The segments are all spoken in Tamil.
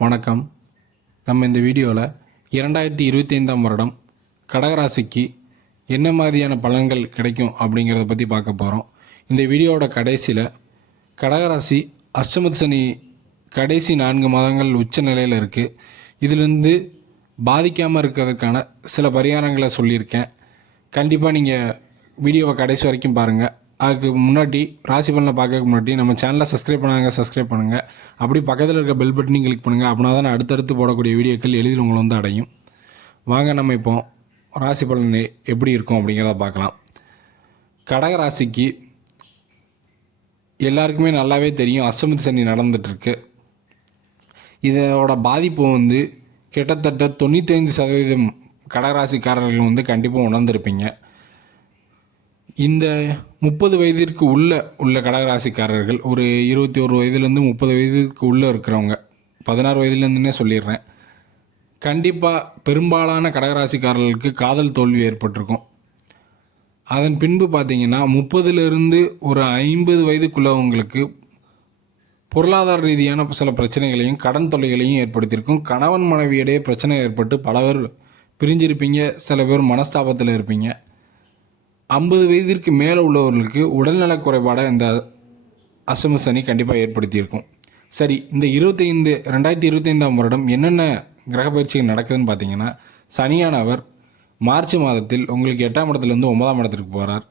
வணக்கம். நம்ம இந்த வீடியோவில் 2025ஆம் வருடம் கடகராசிக்கு என்ன மாதிரியான பலன்கள் கிடைக்கும் அப்படிங்கிறத பற்றி பார்க்க போகிறோம். இந்த வீடியோவோட கடைசியில் கடகராசி அஷ்டமத்து சனி கடைசி 4 மாதங்கள் உச்ச நிலையில் இருக்குது. இதிலிருந்து பாதிக்காமல் இருக்கிறதுக்கான சில பரிகாரங்களை சொல்லியிருக்கேன். கண்டிப்பாக நீங்கள் வீடியோவை கடைசி வரைக்கும் பாருங்கள். அதுக்கு முன்னாடி ராசி பலனை பார்க்கறதுக்கு முன்னாடி நம்ம சேனலை சப்ஸ்கிரைப் பண்ணுங்கள். அப்படி பக்கத்தில் இருக்க பெல் பட்டனையும் கிளிக் பண்ணுங்கள். அப்படின்னா தான் அடுத்தடுத்து போடக்கூடிய வீடியோக்கள் எளிதில் உங்களை வந்து அடையும். வாங்க நம்ம இப்போ ராசி பலன் எப்படி இருக்கும் அப்படிங்கிறத பார்க்கலாம். கடக ராசிக்கு எல்லாருக்குமே நல்லாவே தெரியும், அஷ்டமத்து சனி நடந்துகிட்ருக்கு. இதோட பாதிப்பு வந்து கிட்டத்தட்ட 95% கடகராசிக்காரர்கள் வந்து கண்டிப்பாக உணர்ந்திருப்பீங்க. இந்த 30 வயதிற்கு உள்ள கடகராசிக்காரர்கள், ஒரு 21 வயதுலேருந்து 30 வயதுக்கு உள்ளே இருக்கிறவங்க, 16 வயதுலேருந்துன்னே சொல்லிடுறேன், கண்டிப்பாக பெரும்பாலான கடகராசிக்காரர்களுக்கு காதல் தோல்வி ஏற்பட்டிருக்கும். அதன் பின்பு பார்த்திங்கன்னா 30லேருந்து ஒரு 50 வயதுக்குள்ளவங்களுக்கு பொருளாதார ரீதியான சில பிரச்சனைகளையும் கடன் தொல்லைகளையும் ஏற்படுத்தியிருக்கும். கணவன் மனைவியிடையே பிரச்சனை ஏற்பட்டு பல பேர் பிரிஞ்சிருப்பீங்க, சில பேர் மனஸ்தாபத்தில் இருப்பீங்க. 50 வயதிற்கு மேலே உள்ளவர்களுக்கு உடல்நலக் குறைபாடை இந்த அஷ்டம சனி கண்டிப்பாக ஏற்படுத்தியிருக்கும். சரி, இந்த 2025ஆம் வருடம் என்னென்ன கிரக பயிற்சிகள் நடக்குதுன்னு பார்த்தீங்கன்னா, சனியானவர் மார்ச் மாதத்தில் உங்களுக்கு 8ஆம் இடத்துலேருந்து 9ஆம் இடத்திற்கு போகிறார்.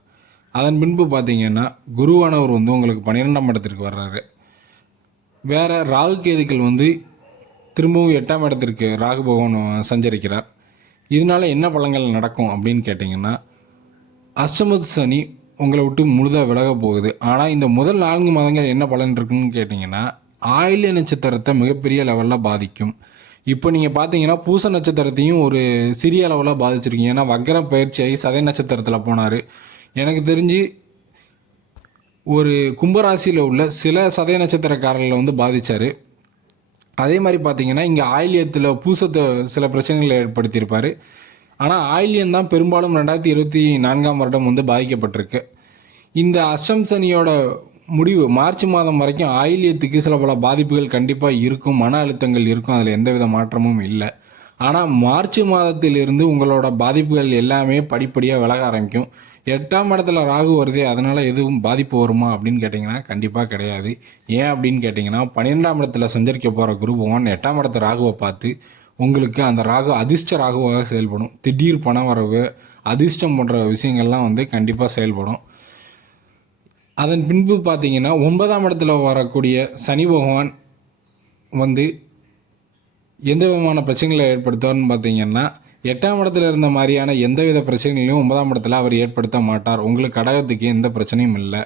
அதன் பின்பு பார்த்தீங்கன்னா குருவானவர் வந்து உங்களுக்கு 12ஆம் இடத்திற்கு வர்றாரு. வேறு ராகு கேதுக்கள் வந்து திரும்பவும் 8ஆம் இடத்திற்கு ராகு பகவான் சஞ்சரிக்கிறார். இதனால் என்ன பலன்கள் நடக்கும் அப்படின்னு கேட்டிங்கன்னா, அஷ்டமத்து சனி உங்களை விட்டு முழுதாக விலக போகுது. ஆனால் இந்த முதல் 4 மாதங்கள் என்ன பலன் இருக்குன்னு கேட்டிங்கன்னா, ஆயில்ய நட்சத்திரத்தை மிகப்பெரிய லெவலில் பாதிக்கும். இப்போ நீங்கள் பார்த்தீங்கன்னா பூச நட்சத்திரத்தையும் ஒரு சிறிய அளவில் பாதிச்சிருக்கீங்க. ஏன்னா வக்கர பயிற்சியாகி சதய நட்சத்திரத்தில் போனார். எனக்கு தெரிஞ்சு ஒரு கும்பராசியில் உள்ள சில சதய நட்சத்திரக்காரர்களை வந்து பாதித்தார். அதே மாதிரி பார்த்தீங்கன்னா இங்கே ஆயில்யத்தில் பூசத்தை சில பிரச்சனைகளை ஏற்படுத்தியிருப்பார். ஆனால் ஆயில்யம் தான் பெரும்பாலும் 2024ஆம் வருடம் வந்து பாதிக்கப்பட்டிருக்கு. இந்த அஷ்டம் சனியோட முடிவு மார்ச் மாதம் வரைக்கும் ஆயில்யத்துக்கு சில பல பாதிப்புகள் கண்டிப்பாக இருக்கும், மன அழுத்தங்கள் இருக்கும், அதில் எந்தவித மாற்றமும் இல்லை. ஆனால் மார்ச் மாதத்திலிருந்து உங்களோட பாதிப்புகள் எல்லாமே படிப்படியாக விலக ஆரம்பிக்கும். 8ஆம் இடத்துல ராகு வருதே, அதனால் எதுவும் பாதிப்பு வருமா அப்படின்னு கேட்டிங்கன்னா கண்டிப்பாக கிடையாது. ஏன் அப்படின்னு கேட்டிங்கன்னா 12ஆம் இடத்துல சஞ்சரிக்க போகிற குரு பகவான் 8ஆம் இடத்த ராகுவை பார்த்து உங்களுக்கு அந்த ராகு அதிர்ஷ்ட ராகுவாக செயல்படும். திடீர் பண வரவு, அதிர்ஷ்டம் போன்ற விஷயங்கள்லாம் வந்து கண்டிப்பாக செயல்படும். அதன் பின்பு பார்த்தீங்கன்னா 9ஆம் இடத்துல வரக்கூடிய சனி பகவான் வந்து எந்த விதமான பிரச்சனைகளை ஏற்படுத்துவார்னு பார்த்தீங்கன்னா, 8ஆம் இடத்துல இருந்த மாதிரியான எந்தவித பிரச்சனைகளையும் 9ஆம் இடத்துல அவர் ஏற்படுத்த மாட்டார். உங்களுக்கு கடகத்துக்கு எந்த பிரச்சனையும் இல்லை.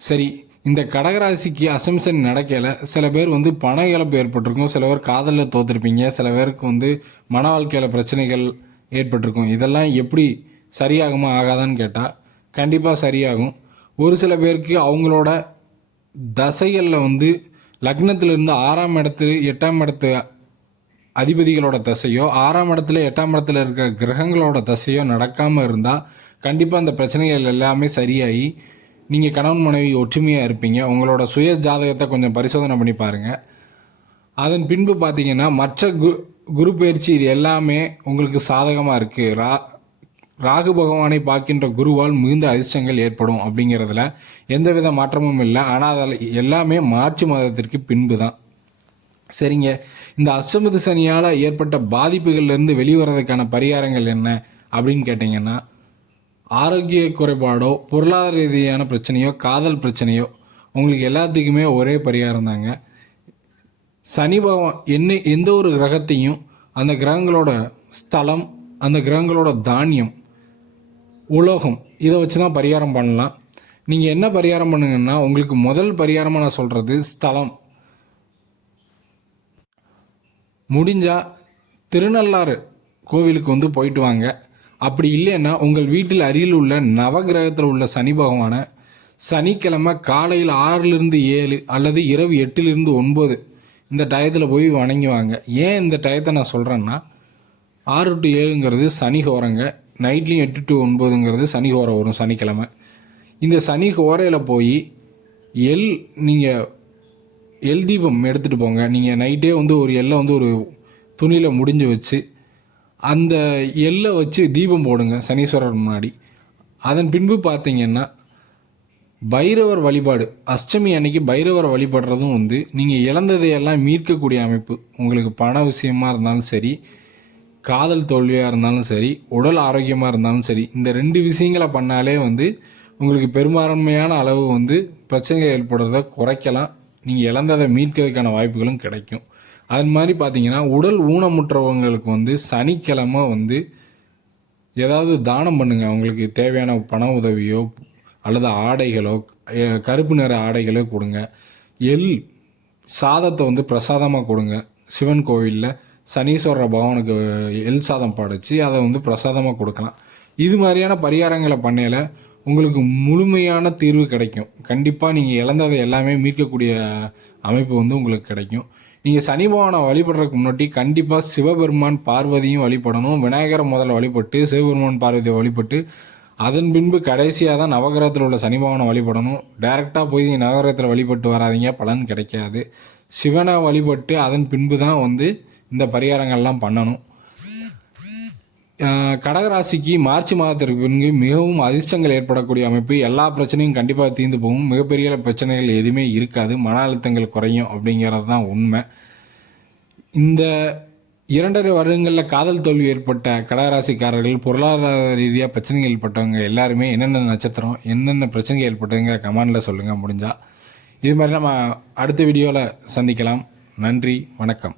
சரி, இந்த கடகராசிக்கு அஷ்டம சனி நடக்கையில் சில பேர் வந்து பண இழப்பு ஏற்பட்டிருக்கும், சில பேர் காதலில் தோற்றுருப்பீங்க, சில பேருக்கு வந்து மன வாழ்க்கையில் பிரச்சனைகள் ஏற்பட்டிருக்கும். இதெல்லாம் எப்படி சரியாகுமா ஆகாதான்னு கேட்டால் கண்டிப்பாக சரியாகும். ஒரு சில பேருக்கு அவங்களோட தசைகளில் வந்து லக்னத்திலிருந்து 6ஆம் இடத்து 8ஆம் இடத்து அதிபதிகளோட தசையோ 6ஆம் இடத்துல 8ஆம் இடத்துல இருக்கிற கிரகங்களோட தசையோ நடக்காமல் இருந்தால் கண்டிப்பாக அந்த பிரச்சனைகள் எல்லாமே சரியாகி நீங்கள் கணவன் மனைவி ஒற்றுமையாக இருப்பீங்க. உங்களோட சுய ஜாதகத்தை கொஞ்சம் பரிசோதனை பண்ணி பாருங்கள். அதன் பின்பு பார்த்தீங்கன்னா மற்ற குரு பயிற்சி இது எல்லாமே உங்களுக்கு சாதகமாக இருக்குது. ராகு பகவானை பார்க்கின்ற குருவால் மிகுந்த அதிர்ஷ்டங்கள் ஏற்படும் அப்படிங்கிறதுல எந்தவித மாற்றமும் இல்லை. ஆனால் அதில் எல்லாமே மார்ச் மாதத்திற்கு பின்பு தான். சரிங்க, இந்த அஷ்டமத்து சனியால் ஏற்பட்ட பாதிப்புகள்லேருந்து வெளிவரதுக்கான பரிகாரங்கள் என்ன அப்படின்னு கேட்டிங்கன்னா, ஆரோக்கிய குறைபாடோ பொருளாதார ரீதியான பிரச்சனையோ காதல் பிரச்சனையோ உங்களுக்கு எல்லாத்துக்குமே ஒரே பரிகாரம் தாங்க. சனி பகவான் எந்த ஒரு கிரகத்தையும் அந்த கிரகங்களோட ஸ்தலம், அந்த கிரகங்களோட தானியம், உலோகம், இதை வச்சு தான் பரிகாரம் பண்ணலாம். நீங்கள் என்ன பரிகாரம் பண்ணுங்கன்னா, உங்களுக்கு முதல் பரிகாரமாக நான் சொல்கிறது ஸ்தலம். முடிஞ்சால் திருநள்ளாறு கோவிலுக்கு வந்து போயிட்டு வாங்க. அப்படி இல்லைன்னா உங்கள் வீட்டில் அருகில் உள்ள நவகிரகத்தில் உள்ள சனி பகவானை சனிக்கிழமை காலையில் 6லிருந்து 7 அல்லது இரவு 8லிருந்து 9 இந்த டயத்தில் போய் வணங்குவாங்க. ஏன் இந்த டயத்தை நான் சொல்கிறேன்னா, 6 to 7ங்கிறது சனி ஹோரங்க, நைட்லேயும் 8 to 9ங்கிறது சனி ஹோரம் வரும் சனிக்கிழமை. இந்த சனி ஹோரையில் போய் நீங்கள் எல் தீபம் எடுத்துகிட்டு போங்க. நீங்கள் நைட்டே வந்து ஒரு எல்லை வந்து ஒரு துணியில் முடிஞ்சு வச்சு அந்த எல்லை வச்சு தீபம் போடுங்க சனீஸ்வரர் முன்னாடி. அதன் பின்பு பார்த்தீங்கன்னா பைரவர் வழிபாடு, அஷ்டமி அன்னைக்கு பைரவர் வழிபடுறதும் வந்து நீங்கள் இழந்ததையெல்லாம் மீட்கக்கூடிய அமைப்பு. உங்களுக்கு பண விஷயமாக இருந்தாலும் சரி, காதல் தோல்வியாக இருந்தாலும் சரி, உடல் ஆரோக்கியமாக இருந்தாலும் சரி, இந்த 2 விஷயங்களை பண்ணாலே வந்து உங்களுக்கு பெரும்பான்மையான அளவு வந்து பிரச்சனைகள் ஏற்படுறத குறைக்கலாம். நீங்கள் இழந்ததை மீட்கிறதுக்கான வாய்ப்புகளும் கிடைக்கும். அது மாதிரி பார்த்தீங்கன்னா உடல் ஊனமுற்றவங்களுக்கு வந்து சனிக்கிழமை வந்து ஏதாவது தானம் பண்ணுங்கள். அவங்களுக்கு தேவையான பண உதவியோ அல்லது ஆடைகளோ, கருப்பு நிற ஆடைகளோ கொடுங்க. எள் சாதத்தை வந்து பிரசாதமாக கொடுங்க. சிவன் கோவிலில் சனீஸ்வர பகவானுக்கு எள் சாதம் படைச்சி அதை வந்து பிரசாதமாக கொடுக்கலாம். இது மாதிரியான பரிகாரங்களை பண்ணையில் உங்களுக்கு முழுமையான தீர்வு கிடைக்கும். கண்டிப்பாக நீங்கள் இழந்ததை எல்லாமே மீட்கக்கூடிய அமைப்பு வந்து உங்களுக்கு கிடைக்கும். நீங்கள் சனி பகவானை வழிபடுறதுக்கு முன்னாடி கண்டிப்பாக சிவபெருமான் பார்வதியும் வழிபடணும். விநாயகரை முதல்ல வழிபட்டு சிவபெருமான் பார்வதியை வழிபட்டு அதன் பின்பு கடைசியாக தான் நவகிரகத்தில் உள்ள சனி பகவானை வழிபடணும். டைரெக்டாக போய் நவகிரகத்தில் வழிபட்டு வராதிங்க, பலன் கிடைக்காது. சிவனை வழிபட்டு அதன் பின்பு தான் வந்து இந்த பரிகாரங்கள்லாம் பண்ணணும். கடகராசிக்கு மார்ச் மாதத்திற்கு பின்பு மிகவும் அதிர்ஷ்டங்கள் ஏற்படக்கூடிய அமைப்பு. எல்லா பிரச்சனையும் கண்டிப்பாக தீர்ந்து போகும். மிகப்பெரிய பிரச்சனைகள் எதுவுமே இருக்காது. மன அழுத்தங்கள் குறையும் அப்படிங்கிறது தான் உண்மை. இந்த 2.5 வருடங்களில் காதல் தோல்வி ஏற்பட்ட கடகராசிக்காரர்கள், பொருளாதார ரீதியாக பிரச்சனைகள் ஏற்பட்டவங்க எல்லாருமே என்னென்ன நட்சத்திரம், என்னென்ன பிரச்சனைகள் ஏற்பட்டதுங்கிற கமெண்டில் சொல்லுங்கள் முடிஞ்சால். இது மாதிரி நம்ம அடுத்த வீடியோவில் சந்திக்கலாம். நன்றி, வணக்கம்.